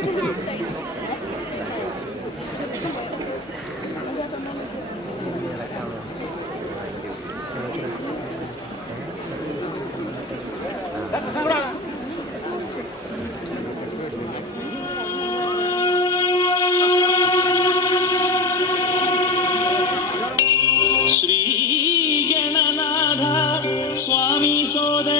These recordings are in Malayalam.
श्री श्रीगणनाथ स्वामी सोदर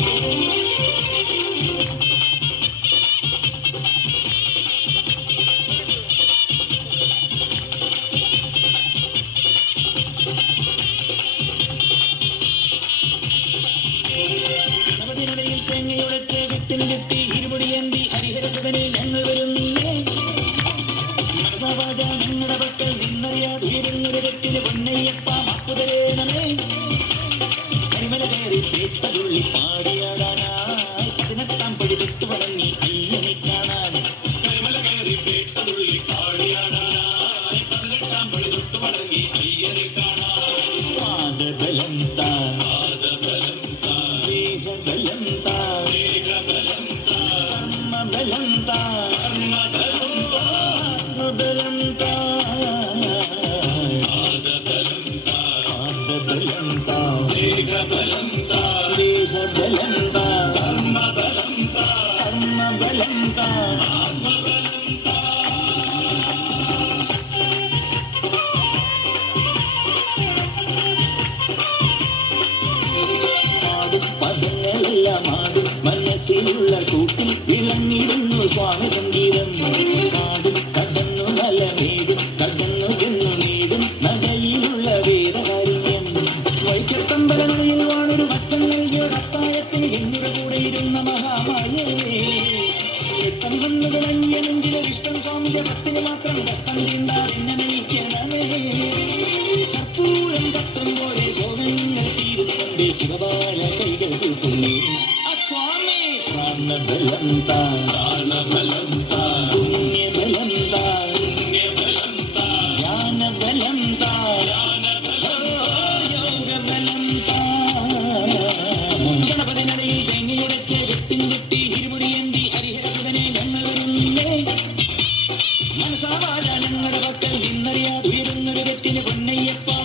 കെട്ടിൽ കെട്ടി ഇരുപടിയന്തി ഹരിഹരസുതനെ ഞങ്ങൾ വരുന്നില്ലേ മനസാവാച ഞങ്ങളുടെ പക്കൽ നിന്നറിയാതെ ഉയരുന്നൊരു പൊന്നയ്യപ്പ മക്കുതരേണമേ കരിമല കയറി പേട്ടതുള്ളി പാടിയാടാനായി. പതിനെട്ടാം പടി തൊട്ട് വണങ്ങി അയ്യനെ കാണാൻ. കരിമല കയറി പേട്ടതുള്ളി പാടിയാടാനായി. പതിനെട്ടാം പടി താ బెలంతా బెలంతా బెలంతా బెలంతా బెలంతా ధర్మ బెలంతా ధర్మ బెలంతా ఆత్మ బెలంతా എത്തം കണ്ണുകൾ അന്യനെങ്കിലും ഇഷ്ടം പോലെ ശിവബാല കൈകൾ കൂട്ടുന്നു. സ്വാമി പ്രാണബലം താ உன்னை எப்பா